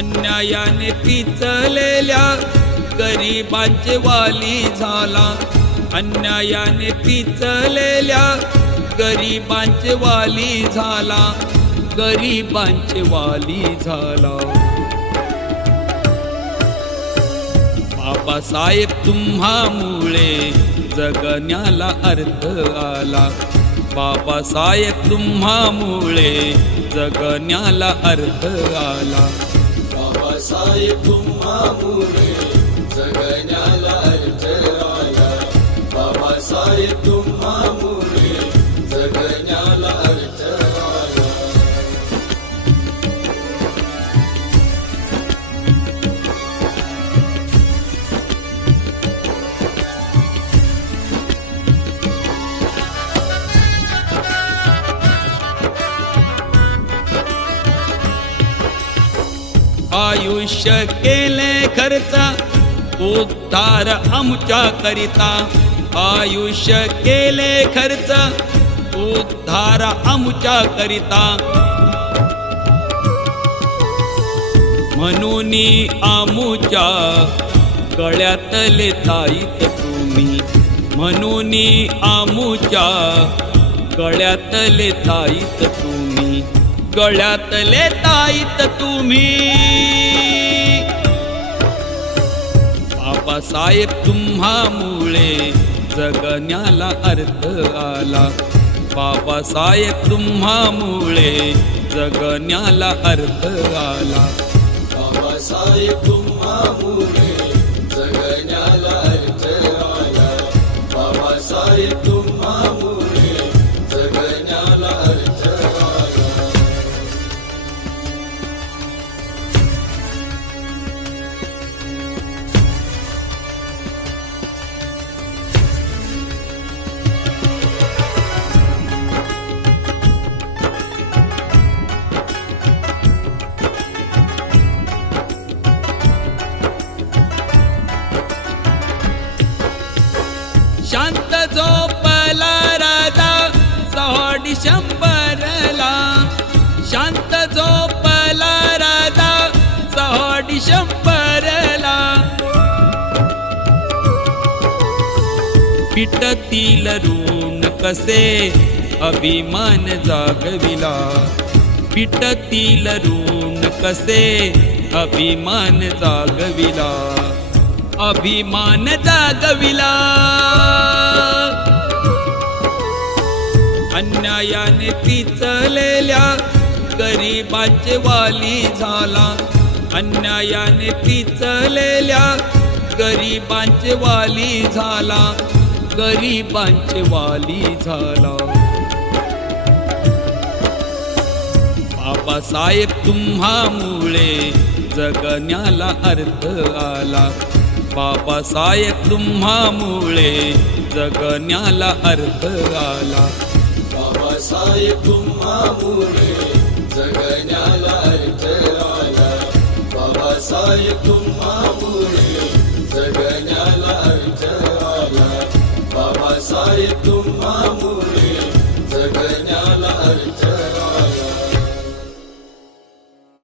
अन्यायाने पिचलेल्या गरिबांचे वाली झाला. अन्यायाने पिचलेल्या गरिबांचे वाली झाला. गरिबांचे वाली झाला. बाबासाहेब तुम्हामुळे जगण्याला अर्थ आला. बाबासाहेब तुम्हामुळे जगण्याला अर्थ आला. बाबासाहेब तुम्हामुळे जगण्याला अर्थ आयुष्य केले खर्च उद्धार आमच्या करिता. आयुष्य केले खर्च उद्धार आमच्या करिता. म्हणून आमुच्या गळ्यातले ताईत तुम्ही. म्हणून आमुच्या गळ्यातले ताईत तुम्ही. गळ्यातले ताईत तुम्ही. बाबासाहेब तुम्हामुळे जगण्याला अर्थ आला. बाबासाहेब तुम्हामुळे जगण्याला अर्थ आला. बाबासाहेब तुम्हामुळे जगण्याला झोपला राजा सहा डिसेंबरला शांत झोपला राजा सहा डिसेंबरला पिटतील ऋण कसे? अभिमान जागविला. पिटतील ऋण कसे? अभिमान जागविला. अभिमान जागविला. अन्यायाने पिचलेल्या गरिबांचे वाली झाला. अन्यायाने पिचलेल्या गरिबांचे वाली झाला. गरिबांचे वाली झाला. बाबासाहेब तुम्हामुळे जगण्याला अर्थ आला. बाबासाहेब तुम्हामुळे जगण्याला अर्थ आला. వ్యవసాయపు మామూలే జగన్యాల అర్థాల బాబాసాయపు మామూలే జగన్యాల అర్థాల బాబాసాయపు మామూలే